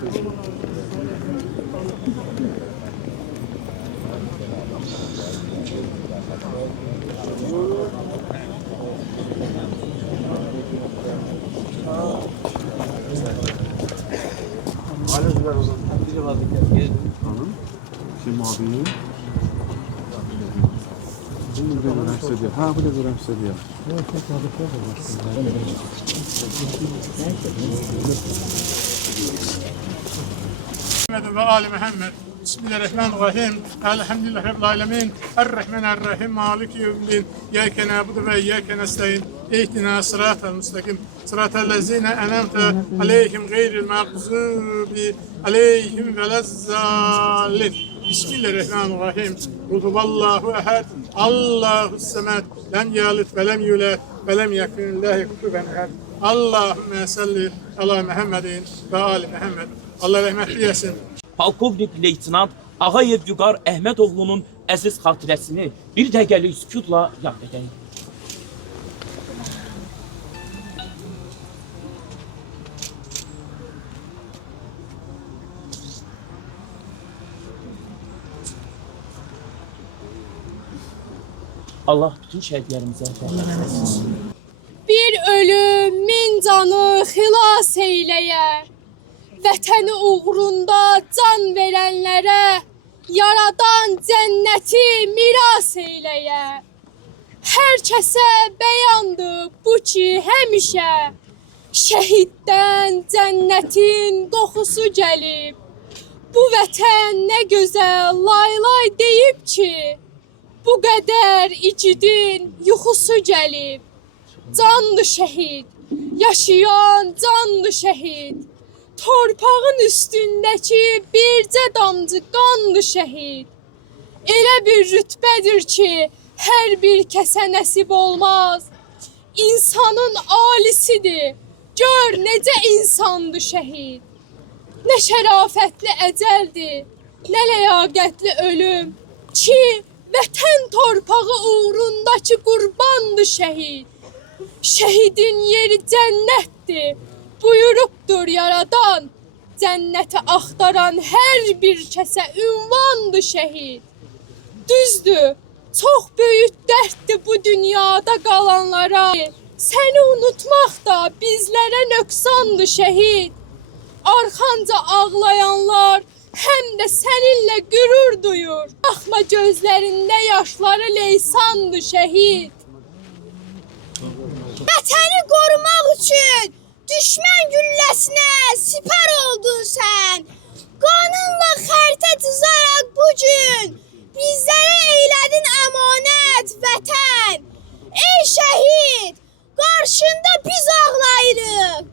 Kim abi? Bu da önemli diyor. Ha bu da önemli diyor. Muhammed ve Ali Muhammed. Bismillahirrahmanirrahim. Elhamdülillahi Rabbil alemin. Errahmanirrahim. Maliki yevmiddin. İyyâke na'budu ve iyyâke nestaîn. İhdina sıratal mustakim. Sıratal lezîne en'amte aleyhim gayril mağzûbi aleyhim velezzâllin. Bismillahirrahmanirrahim. Kul huvallahu ehad. Allahus samed. Lem yalid ve lem yulad ve lem yekun lehu kufuven ehad. Allahümme salli ala Muhammedin ve ali Muhammed. Allah rəhmət eylesin. Polkovnik Leytinant Ağayev Vüqar Əhmədoğlu'nun əziz xatirəsini bir dəqiqəlik sükutla yad edək. Allah bütün şəhidlərimizə rəhmət etsin. Bir ölüm min canı xilas eyləyər. Vətəni uğrunda can verənlərə yaradan cənnəti miras eyləyər. Hər kəsə bəyandır bu ki həmişə şəhiddən cənnətin qoxusu gəlib. Bu vətən nə gözəl laylay deyib ki, bu qədər icidin yuxusu gəlib. Candı şəhid, yaşayan candı şəhid. Torpağın üstündəki bircə damcı qandı şəhid. Elə bir rütbədir ki, hər bir kəsə nəsib olmaz. İnsanın alisidir, gör necə insandı şəhid. Nə şərafətli əcəldir, nə ləyaqətli ölüm ki, vətən torpağı uğrundakı qurbandı şəhid. Şəhidin yeri cənnətdir, buyurubdur yaradan, cənnəti axtaran hər bir kəsə ünvandır şəhid. Düzdür, çox böyük dərddir bu dünyada qalanlara. Səni unutmaq da bizlərə nöqsandır şəhid. Arxanca ağlayanlar həm də səninlə qürur duyur. Baxma gözlərində yaşları leysandır şəhid. Vətəni qorumaq üçün düşmən gülləsinə sipər oldun sən. Qanınla xəritə cızaraq bugün bizlərə eylədin əmanət vətən. Ey şəhid, qarşında biz ağlayırıq.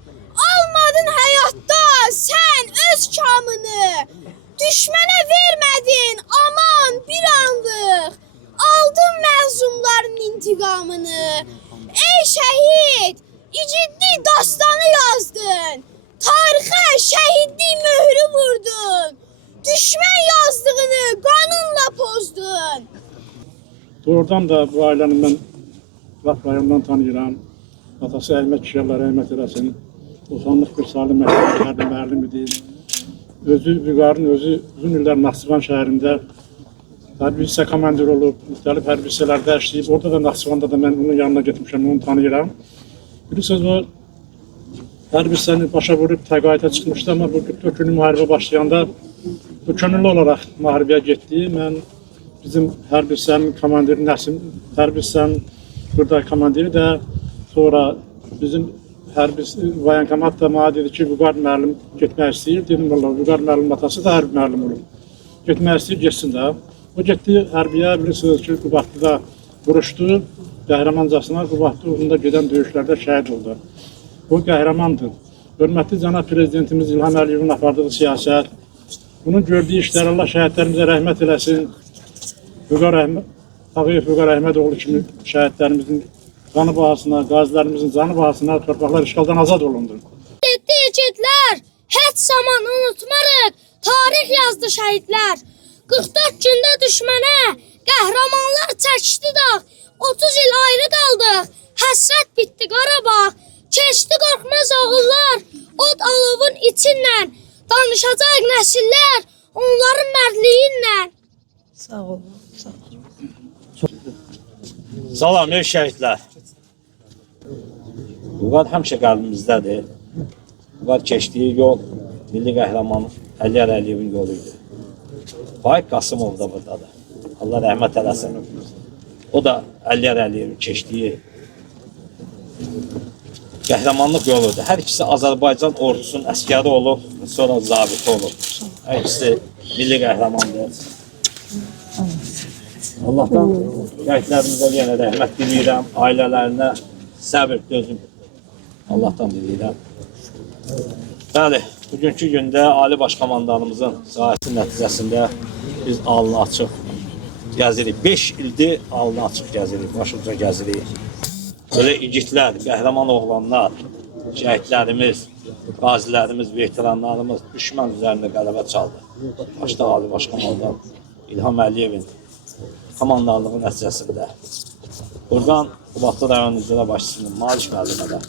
Almadın həyatda sən öz kamını. Düşmənə vermədin aman bir anlıq. Aldın məzlumların intiqamını. Ey şəhid, İciddi dastanı yazdın. Tarixə şəhidlik möhrü vurdun. Düşmən yazdığını qanınla pozdun. Doğrudan da bu ailənin mən laf bayramdan tanıyıram. Atası Əhməd kişi Allah rəhmət eləsin. 91 salı məktəb şəhərdə müəllim idi. Özü Vüqarın özü uzun illər Naxçıvan şəhərində hərbi hissə komandir olub, müxtəlif hərbi hissələrdə işləyib. Orada da Naxçıvanda da mən onun yanına getmişəm, onu tanıyıram. Bilirsiniz, o hərbi hissəni başa vurub təqaüdə çıxmışdı, amma bu 44 günlük müharibə başlayanda bu könüllü olaraq müharibəyə getdi. Mən bizim hərbi hissənin komandiri Nəsim, hərbi hissənin burada komandiri də sonra bizim hərbi vayankomat da mənə dedi ki, Vüqar müəllim getmək istəyir. Dedim, valla Vüqar müəllim atası da hərbi müəllim olub. Getmək istəyir, getsin də. O getdi hərbiyə, bilirsiniz ki, Qubadlıda vuruşdu. Qəhrəmancasına Qubadlı uğrunda gedən döyüşlərdə şəhid oldu. O qəhrəmandır. Hörmətli cənab prezidentimiz İlham Əliyevin apardığı siyasət, bunun gördüyü işlər Allah şəhidlərimizə rəhmət eləsin. Ağayev Vüqar Əhmədoğlu kimi şəhidlərimizin qanı bahasına, qazilərimizin canı bahasına torpaqlar işğaldan azad olundu. Şəhidlər, heç zaman unutmarıq, tarix yazdı şəhidlər. 44 gündə düşmənə qəhrəmanlar çəkdi dağ. 30 il ayrı qaldıq, həsrət bitdi Qarabağ. Keçdi qorxmaz oğullar, od alovun içindən. danışacaq nəsillər onların mərdliyi ilə. Sağ olun. Sağ olun. Salam ey şəhidlər. Vüqar həmişə qəlbimizdədir. Vüqar keçdiyi yol milli qəhrəman Əliyar Əliyevin yoluydu. Faiq Qasımov da buradadır. Allah rəhmət eləsin. O da Əliyar Əliyevin keçdiyi qəhrəmanlıq yoludur. Hər ikisi Azərbaycan ordusunun əskəri olub, sonra zabiti olub. Hər ikisi milli qəhrəmandır. Allah'tan şəhidlərimizə yenə rəhmət diləyirəm, ailələrinə səbir, dözüm Allah'tan diləyirəm. Bəli, bugünkü gündə Ali Baş Komandanımızın sahəsi nəticəsində biz alnı açıq gəzirik. 5 ildir alnı açıq gəzirik, başımıza gəzirik. Böyle igidlər, qəhrəman oğlanlar, şəhidlərimiz, qazilərimiz, veteranlarımız düşmən üzərində qələbə çaldı. Başda Ali Baş Komandan İlham Əliyevin komandanlığı nəticəsində. Buradan Qubadlı rayon icra başçısının Malik müəllimə də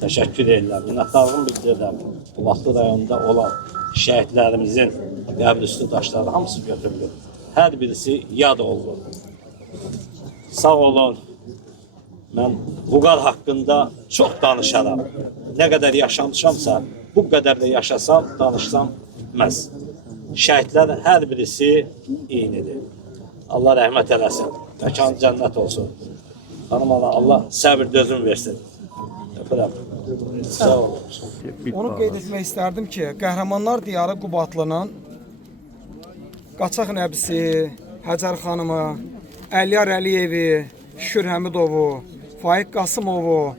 təşəkkür edirəm. Minnətdarlığımı bildirirəm. Qubadlı rayonunda olan şəhidlərimizin qəbrüstü daşları hamısı götürülür. Hər birisi yad olunur. Sağ olun. Mən Vüqar haqqında çox danışaram. Nə qədər yaşamışamsa, bu qədər də yaşasam, danışsam bilməz. Şəhidlər hər birisi eynidir. Allah rəhmət eləsin. Məkanı cənnət olsun. Xanım Allah səbir dözüm versin. Öpürəm. Sağ olun. Onu qeyd etmək istərdim ki, Qəhrəmanlar Diyarı Qubadlının Qaçaq Nəbisi, Həcər xanımı, Əliyar Əliyevi, Şükür Həmidovu, Faiq Qasımovu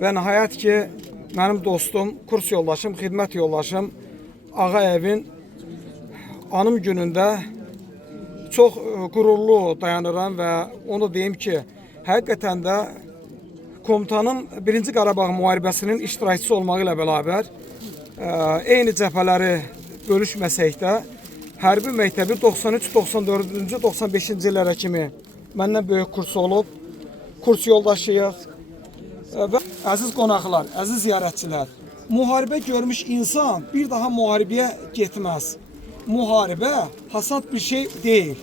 və nəhayət ki, mənim dostum, kurs yoldaşım, xidmət yoldaşım Ağayevin anım günündə çox qürurlu dayanıram və onu deyim ki, həqiqətən də komutanım 1-ci Qarabağ müharibəsinin iştirakçısı olmağı ilə bərabər eyni cəbhələri bölüşməsək də hərbi məktəbi 93-94-cü, 95-ci illərə kimi məndən böyük kurs olub, kurs yoldaşıyıq və əziz qonaqlar, əziz ziyarətçilər, müharibə görmüş insan bir daha müharibəyə getməz. Müharibə hasad bir şey deyil.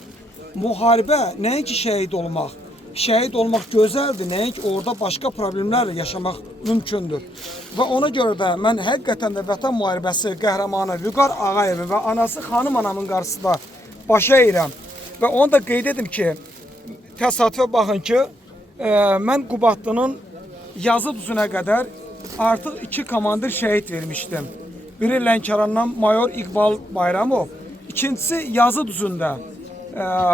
Müharibə nəinki şəhid olmaq. Şəhid olmaq gözəldir, nəinki orada başqa problemlərlə yaşamaq mümkündür. Və ona görə də mən həqiqətən də Vətən müharibəsi qəhrəmanı Vüqar Ağayevin və anası xanım anamın qarşısında baş əyirəm. Və onu da qeyd edim ki, təsadüfə baxın ki, mən Qubadlının yazı düzünə qədər artıq 2 komandir şəhid vermişdim. Biri Lənkərandan Mayor İqbal Bayramov, ikincisi yazı düzündə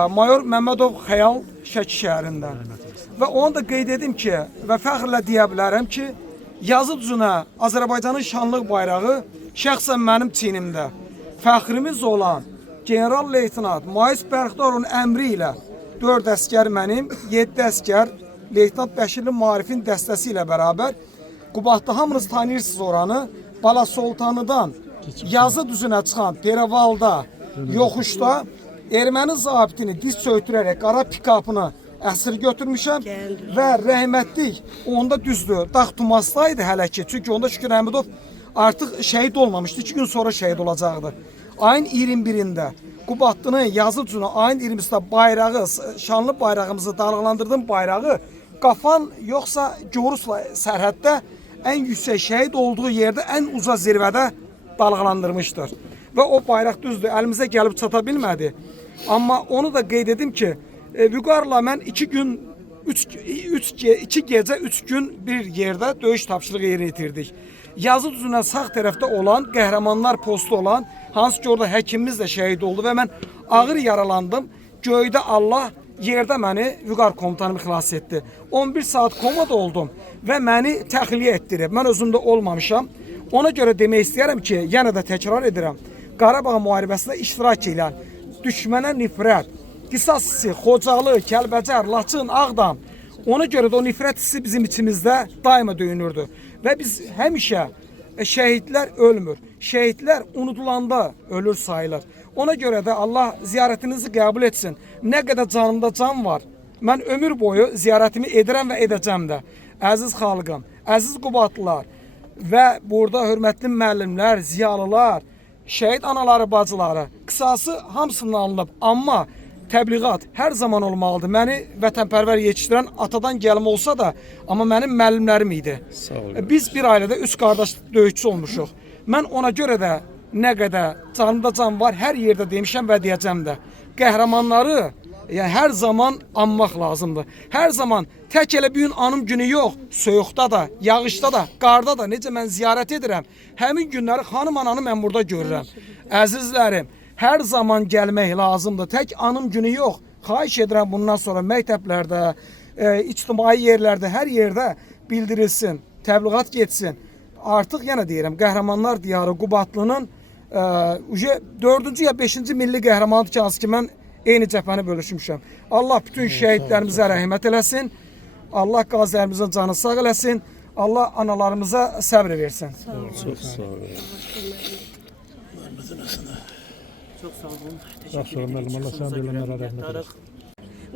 Mayor Məmmədov Xəyal Şəki şəhərində. Və onu da qeyd edim ki, və fəxrlə deyə bilərəm ki, yazı düzünə Azərbaycanın şanlıq bayrağı şəxsən mənim çiynimdə. Fəxrimiz olan General Leytenant Mais Bərxdarovun əmri ilə 4 əskər mənim, 7 əskər Leytenant Bəşirli Marifin dəstəsi ilə bərabər Qubadlı hamınız tanıyırsınız oranı, Bala Sultanıdan yazı düzünə çıxan Deravalda, yoxuşda erməni zabitini diz söydürərək qara pikapını əsir götürmüşəm və rəhmətlik onda düzdür, dağ tumasdaydı hələ ki, çünki onda Şükür Həmidov artıq şəhid olmamışdı, 2 gün sonra şəhid olacaqdı. Ayın 21-də Qubadlının yazı düzünə ayın 20-də bayrağı, şanlı bayrağımızı dalğalandırdığım bayrağı Qafan yoxsa Gorusla sərhəddə ən yüksək şəhid olduğu yerdə ən uca zirvədə dalğalandırmışdır. Və o bayraq düzdür, əlimizə gəlib çata bilmədi. Amma onu da qeyd edim ki, Vüqarla mən 2 gecə 3 gün bir yerdə döyüş tapşırığı yerinə yetirdik. Yazı düzünə sağ tərəfdə olan, qəhrəmanlar postu olan, hansı ki orada həkimimiz də şəhid oldu və mən ağır yaralandım. Göydə Allah, yerdə məni Vüqar komutanım xilas etdi. 11 saat komada oldum və məni təxliyə etdirib. Mən özümdə olmamışam. Ona görə demək istəyərəm ki, yenə də təkrar edirəm. Qarabağ müharibəsində iştirak edən, düşmənə nifrət, qisas hissi, Xocalı, Kəlbəcər, Laçın, Ağdam. Ona görə də o nifrət hissi bizim içimizdə daima döyünürdü. Və biz həmişə şəhidlər ölmür. Şəhidlər unudulanda ölür sayılır. Ona görə də Allah ziyarətinizi qəbul etsin. Nə qədər canımda can var, mən ömür boyu ziyarətimi edirəm və edəcəm də. Əziz xalqım, əziz Qubadlılar və burada hörmətli müəllimlər, ziyalılar, şəhid anaları, bacıları, qısası hamısından alınıb. Amma təbliğat hər zaman olmalıdır. Məni vətənpərvər yetişdirən atadan gəlmə olsa da, amma mənim müəllimlərim idi. Biz bir ailədə 3 qardaş döyüşçü olmuşuq. Mən ona görə də nə qədər canımda can var, hər yerdə demişəm və deyəcəm də. Qəhrəmanları yəni hər zaman anmaq lazımdır. Hər zaman tək elə bir gün anım günü yox, soyuqda da, yağışda da, qarda da necə mən ziyarət edirəm. Həmin günləri xanım ananı mən burada görürəm. Əzizlərim, hər zaman gəlmək lazımdır. Tək anım günü yox. Xahiş edirəm bundan sonra məktəblərdə, ictimai yerlərdə, hər yerdə bildirilsin, təbliğat getsin. Artıq yenə deyirəm, Qəhrəmanlar diyarı Qubatlının 4-cü ya 5-ci milli qəhrəmanlıdır ki, hansı ki mən eyni cəbhəni bölüşmüşəm. Allah bütün şəhidlərimizə rəhmət eləsin. Allah qazilərimizin canı sağ eləsin. Allah analarımıza səbr versin. Çok sağ ol.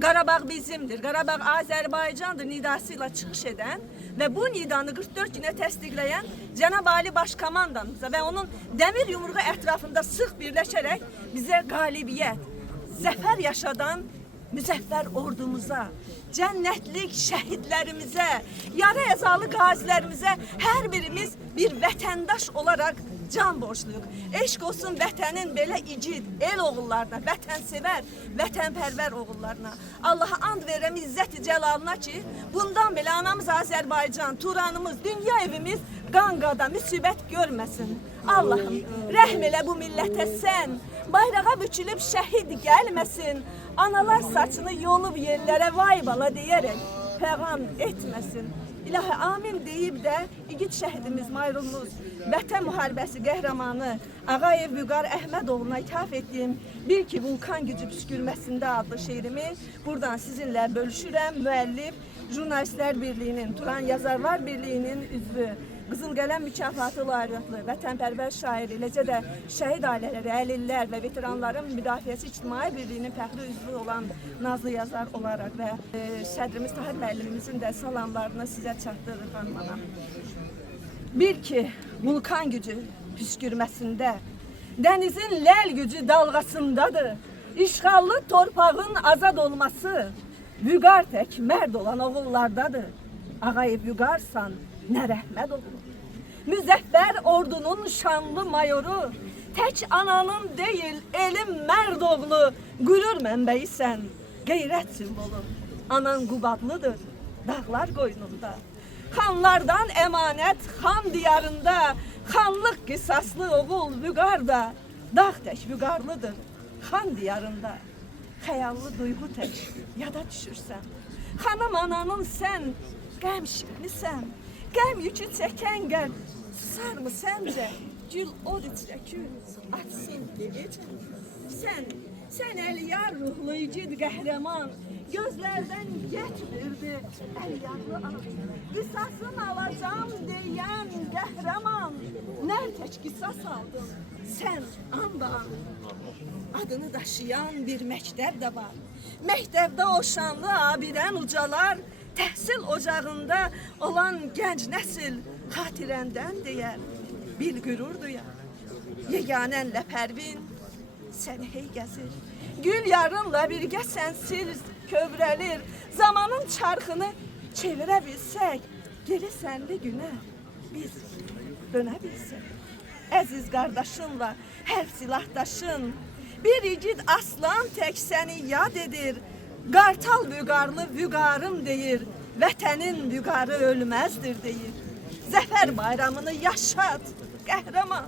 Qarabağ bizimdir. Qarabağ Azərbaycandır nidasıyla çıxış edən və bu nidanı 44 günə təsdiqləyən Cənab Ali Başkomandanımıza və onun dəmir yumruğu ətrafında sıx birləşərək bizə qalibiyyət, zəfər yaşadan müzəffər ordumuza, cənnətlik şəhidlərimizə, yarı əzalı qazilərimizə hər birimiz bir vətəndaş olaraq can borçluyuq. Eşq olsun vətənin belə igid, el oğullarına, vətənsevər, vətənpərvər oğullarına. Allaha and verirəm izzət-i cəlalına ki, bundan belə anamız Azərbaycan, Turanımız, dünya evimiz qan-qada müsibət görməsin. Allahım, rəhm elə bu millətə sən, bayrağa bükülüb şəhid gəlməsin, analar saçını yolub yerlərə vay bala deyərək pəğam etməsin. İlahi amin deyib də igid şəhidimiz Mayrulmuz, Vətən müharibəsi qəhrəmanı Ağayev Vüqar Əhmədoğlu'na ithaf etdiyim Bil ki vulkan gücü püskürməsində adlı şeirimi buradan sizinlə bölüşürəm. Müəllif Jurnalistlər Birliyinin, Turan Yazarlar Birliyinin üzvü, Qızıl Qələm mükafatı layiqli, vətənpərvər şair, eləcə də şəhid ailələri, əlillər və veteranların müdafiəsi İctimai Birliyinin fəxri üzvü olan nazlı yazar olaraq və sədrimiz Tahir müəllimimizin də salamlarını sizə çatdırır xanım anam. Bil ki, vulkan gücü püskürməsində, dənizin ləl gücü dalğasındadır. İşğallı torpağın azad olması, Vüqar tək mərd olan oğullardadır. Ağayev Vüqarsan, nə rəhməd oğlu. Müzəffər ordunun şanlı mayoru, tək ananın deyil, elin mərd oğlu, qürur mənbəyisən, qeyrət simvolu. Anan Qubadlıdır, dağlar qoynunda. Xanlardan əmanət xan diyarında, xanlıq qisaslı oğul Vüqarda, dağ tək Vüqarlıdır, xan diyarında. Xəyallı duyğu tək yada düşürsən. Xanım ananın sən, qəm şirlisən. Qəm yükü çəkən qəlb susarmı səncə? Gül od içrəkü açsın gecə. Sən əliyar ruhlu igid qəhrəman, gözlərdən getmirdi əliyarlı an. Qisasın alacam deyən qəhrəman, nər tək qisas aldın sən andan. Adını daşıyan bir məktəb də var. Məktəbdə o şanlı abidən ucalar, təhsil ocağında olan gənc nəsil xatirəndən deyər, bil qürur duyar. Yeganənlə pərvin səni hey gəzir. Gül yarınla birgə sənsiz kövrəlir. Zamanın çarxını çevirə bilsək, geri sənli günə biz dönə bilsək. Əziz qardaşınla hər silahdaşın, bir igid aslan tək səni yad edir. Qartal vüqarlı vüqarım deyir, vətənin vüqarı ölməzdir deyir. Zəfər bayramını yaşat, qəhrəman.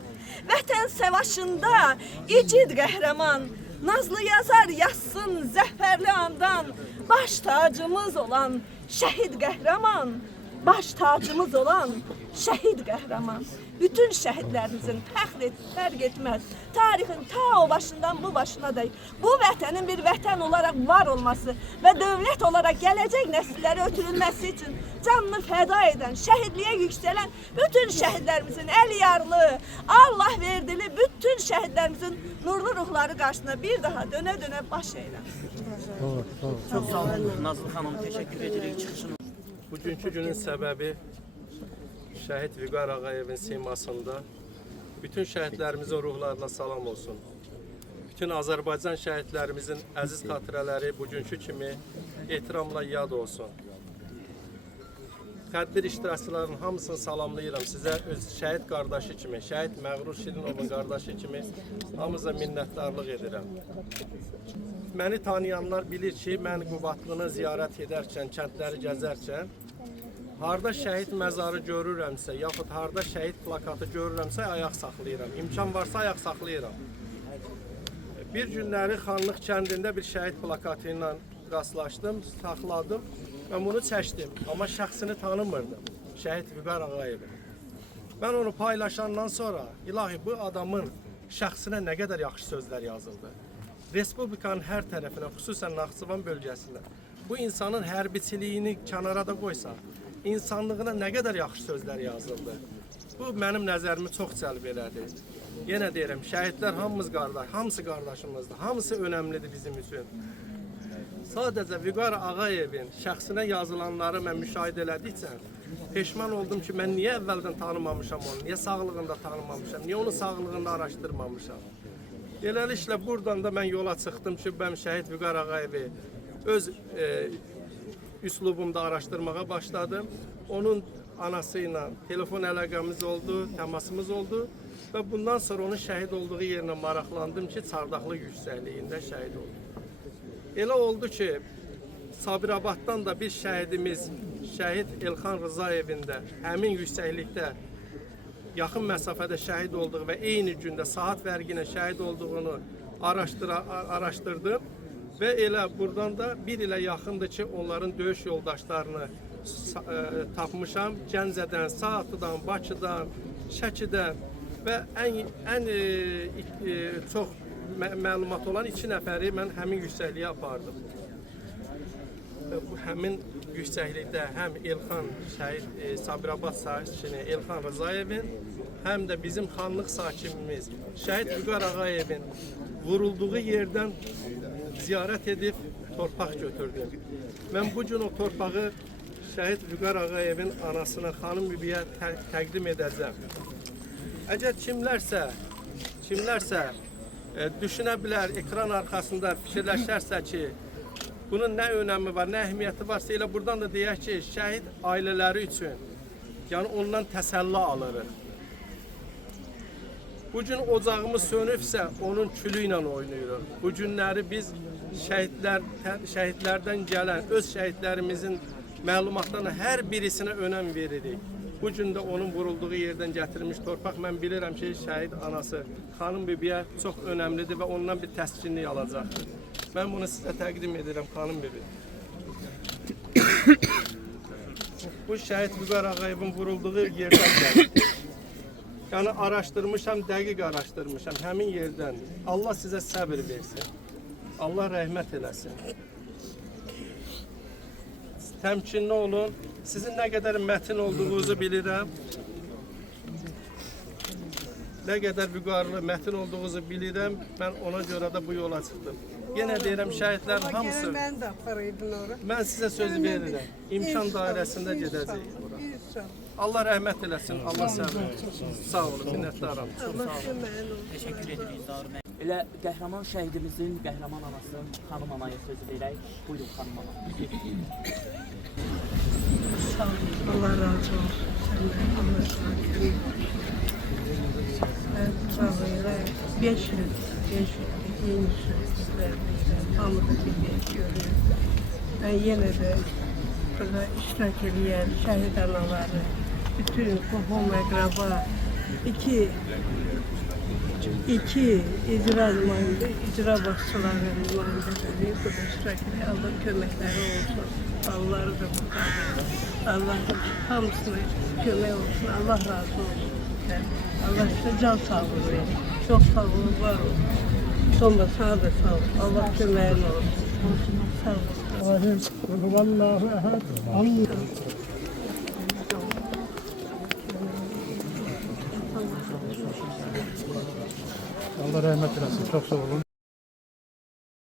Vətən savaşında igid qəhrəman. Nazlı yazar yazsın zəfərli andan. Baş tacımız olan şəhid qəhrəman. Baş tacımız olan şəhid qəhrəman. Bütün şəhidlərimizin fərq etməz. Tarixin ta o başından bu başına da bu vətənin bir vətən olaraq var olması və dövlət olaraq gələcək nəsillərə ötürülməsi üçün canını fəda edən, şəhidliyə yüksələn bütün şəhidlərimizin əliyarlı, Allah verdili bütün şəhidlərimizin nurlu ruhları qarşısında bir daha dönə-dönə baş eylən. Çox sağ olun Nazlı xanım, təşəkkür edirik çıxışınız. Bugünkü günün səbəbi şəhid Vüqar Ağayevin simasında Bütün şəhidlərimizin ruhlarına salam olsun. Bütün Azərbaycan şəhidlərimizin əziz xatirələri bugünkü kimi ehtiramla yad olsun. Tədbir iştirakçılarının hamısını salamlayıram. Sizə öz şəhid qardaşı kimi, şəhid Məğrur Şirinovun qardaşı kimi hamınıza minnətdarlıq edirəm. Məni tanıyanlar bilir ki, mən Qubatlını ziyarət edərkən, kəndləri gəzərkən, harda şəhid məzarı görürəmsə, yaxud harda şəhid plakatı görürəmsə, ayaq saxlayıram. İmkan varsa ayaq saxlayıram. Bir günləri Xanlıq kəndində bir şəhid plakatı ilə rastlaşdım, saxladım. Mən bunu çəkdim, amma şəxsini tanımırdım. Şəhid Vüqar Ağayev. Mən onu paylaşandan sonra, ilahi bu adamın şəxsinə nə qədər yaxşı sözlər yazıldı. Respublikanın hər tərəfinə, xüsusən Naxçıvan bölgəsində bu insanın hərbiçiliyini kənara da qoysa, insanlığına nə qədər yaxşı sözlər yazıldı. Bu mənim nəzərimi çox cəlb elədi. Yenə deyirəm, şəhidlər hamımız qardaş, hamısı qardaşımızdır, hamısı önəmlidir bizim üçün. Sadəcə Vüqar Ağayevin şəxsinə yazılanları mən müşahidə elədikcə peşman oldum ki, mən niyə əvvəldən tanımamışam onu, niyə sağlığında tanımamışam, niyə onun sağlığında araşdırmamışam. Beləliklə, buradan da mən yola çıxdım ki, mən şəhid Vüqar Ağayevi öz üslubumda araşdırmağa başladım. Onun anası ilə telefon əlaqəmiz oldu, təmasımız oldu və bundan sonra onun şəhid olduğu yerinə maraqlandım ki, Çardaqlı yüksəkliyində şəhid oldu. Elə oldu ki, Sabirabaddan da bir şəhidimiz, şəhid Elxan Rızayevin də həmin yüksəklikdə yaxın məsafədə şəhid olduğu və eyni gündə saat fərqi ilə şəhid olduğunu araşdırdım və elə buradan da bir ilə yaxındır ki, onların döyüş yoldaşlarını tapmışam. Gəncədən, Saatıdan, Bakıdan, Şəkidən və ən çox məlumat olan 2 nəfəri mən həmin yüksəkliyə apardım. Bu həmin yüksəklikdə həm Elxan şəhid Sabirabad sakini Elxan Rızayevin, həm də bizim xanlıq sakinimiz şəhid Vüqar Ağayevin vurulduğu yerdən ziyarət edib torpaq götürdüm. Mən bu gün o torpağı şəhid Vüqar Ağayevin anasına, xanım Mübiyə təqdim edəcəm. Əgər kimlərsə düşünə bilər, ekran arxasında fikirləşərsə ki, bunun nə önəmi var, nə əhəmiyyəti varsa, elə buradan da deyək ki, şəhid ailələri üçün, yəni ondan təsəlli alırıq. Bugün ocağımız sönübsə, onun külü ilə oynayırıq. Bu günləri biz şəhidlərdən gələn, öz şəhidlərimizin məlumatlarına hər birisinə önəm veririk. Bu gün də onun vurulduğu yerdən gətirilmiş torpaq, mən bilirəm ki, şəhid anası xanım Bibiyə çox önəmlidir və ondan bir təskinlik alacaqdır. Mən bunu sizə təqdim edirəm, xanım Bibi. Bu şəhid Vüqar Ağayevin vurulduğu yerdən gəlir. Yəni araşdırmışam, dəqiq araşdırmışam həmin yerdən. Allah sizə səbir versin. Allah rəhmət eləsin. Təmkinli olun. Sizin nə qədər mətin olduğunuzu bilirəm. Nə qədər vüqarlı, mətin olduğunuzu bilirəm. Mən ona görə də bu yola çıxdım. Yenə deyirəm, şəhidlərin hamısı... Mən sizə söz verirəm. İmkan dairəsində gedəcəyik. Allah rəhmət eləsin, Allah səbir etsin. Sağ olun, minnətdaram. Təşəkkür edirik. Elə qəhrəman şəhidimizin qəhrəman anası xanım anaya söz verək. Buyurun xanım ana. Sağ olun, Allah razı olsun. Ben travayla 5 yıl yeni süreçlerde hamıda bir görüyorum. Ben yine de burada iştirak eden şehit anaları, bütün kohum akraba, iki icra nümayəndə, icra başçıları nümayəndələri burada iştirak edir. Allah köməkləri olsun. Allahları da kurtarır. Allah hamısına kömək olsun. Allah razı olsun. Allah size can sağlığı verir. Çok sağ olun, var olun. Sonra sana da sağ olun. Allah köməyin olsun. Sağ olun. Vallahu ehad. Allah rahmet eylesin. Çok sağ olun.